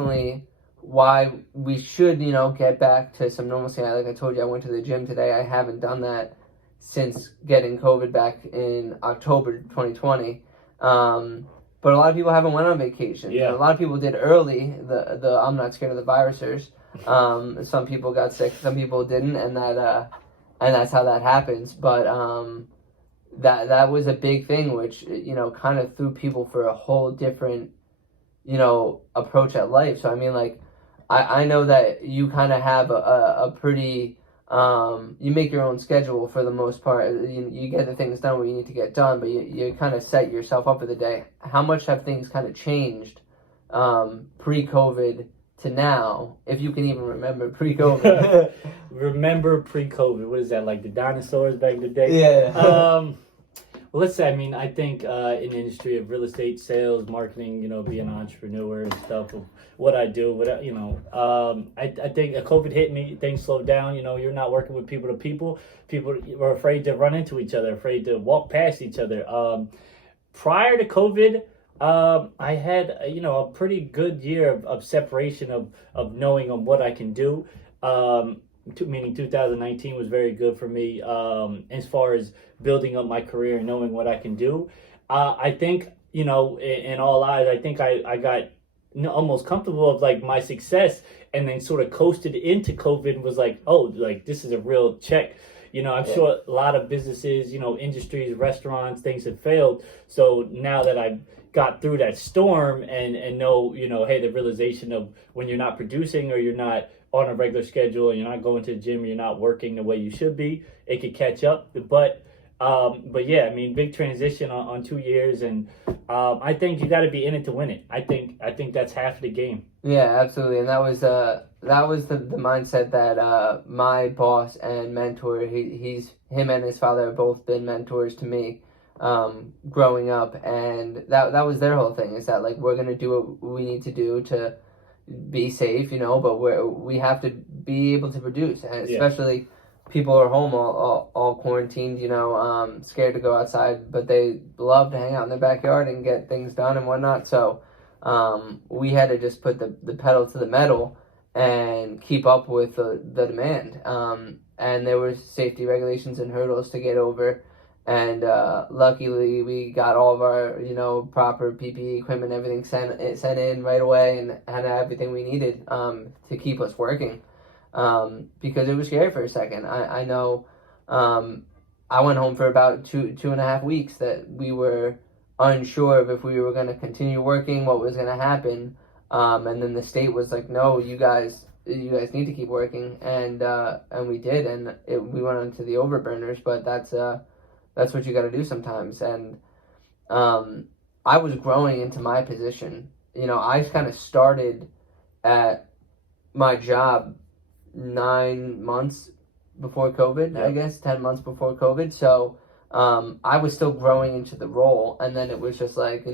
definitely why we should, get back to some normalcy. Like I told you, I went to the gym today. I haven't done that since getting COVID back in October 2020. But a lot of people haven't went on vacation. Yeah. A lot of people did early. The I'm not scared of the virusers. Some people got sick, some people didn't, and that's how that happens. But that was a big thing, which kind of threw people for a whole different approach at life. So I mean, like, I know that you kind of have a pretty you make your own schedule for the most part. You get the things done where you need to get done, but you kind of set yourself up for the day. How much have things kind of changed pre-COVID to now, if you can even remember pre-COVID? Remember pre-COVID? What is that, like the dinosaurs back in the day? Yeah. Well, let's say, I mean, I think in the industry of real estate, sales, marketing, being an entrepreneur and stuff, of what I do, I think COVID hit me, things slowed down, you're not working with people to people. People were afraid to run into each other, afraid to walk past each other. Prior to COVID, I had, a pretty good year of separation of knowing on what I can do. Meaning 2019 was very good for me as far as building up my career and knowing what I can do. I think, in all eyes, I think I got almost comfortable of like my success, and then sort of coasted into COVID and was like, oh, like this is a real check. I'm sure a lot of businesses, industries, restaurants, things have failed. So now that I've got through that storm and know, hey, the realization of when you're not producing or you're not on a regular schedule and you're not going to the gym, you're not working the way you should be, it could catch up. But yeah, I mean, big transition on 2 years, and I think you got to be in it to win it. I think that's half of the game. Yeah, absolutely, and that was the mindset that my boss and mentor, him and his father have both been mentors to me growing up, and that was their whole thing, is that like we're gonna do what we need to do to be safe, but we have to be able to produce, and especially people are home all quarantined, scared to go outside, but they love to hang out in their backyard and get things done and whatnot. So we had to just put the pedal to the metal and keep up with the demand. And there were safety regulations and hurdles to get over. And luckily, we got all of our, proper PPE equipment, everything sent in right away, and had everything we needed to keep us working. Because it was scary for a second. I know I went home for about two and a half weeks that we were unsure of if we were going to continue working, what was going to happen. And then the state was like, no, you guys need to keep working. And we did, and we went on to the overburners, but that's what you got to do sometimes. And I was growing into my position. I kind of started at my job 9 months before COVID, I guess, 10 months before COVID. So I was still growing into the role. And then it was just like,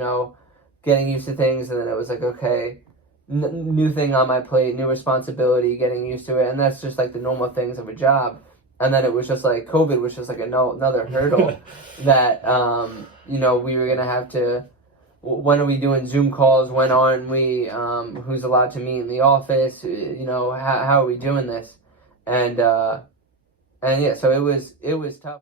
getting used to things. And then it was like, okay, new thing on my plate, new responsibility, getting used to it. And that's just like the normal things of a job. And then it was just like COVID was just like another hurdle that, we were going to have to, when are we doing Zoom calls? When aren't we? Who's allowed to meet in the office? How are we doing this? And yeah, so it was tough.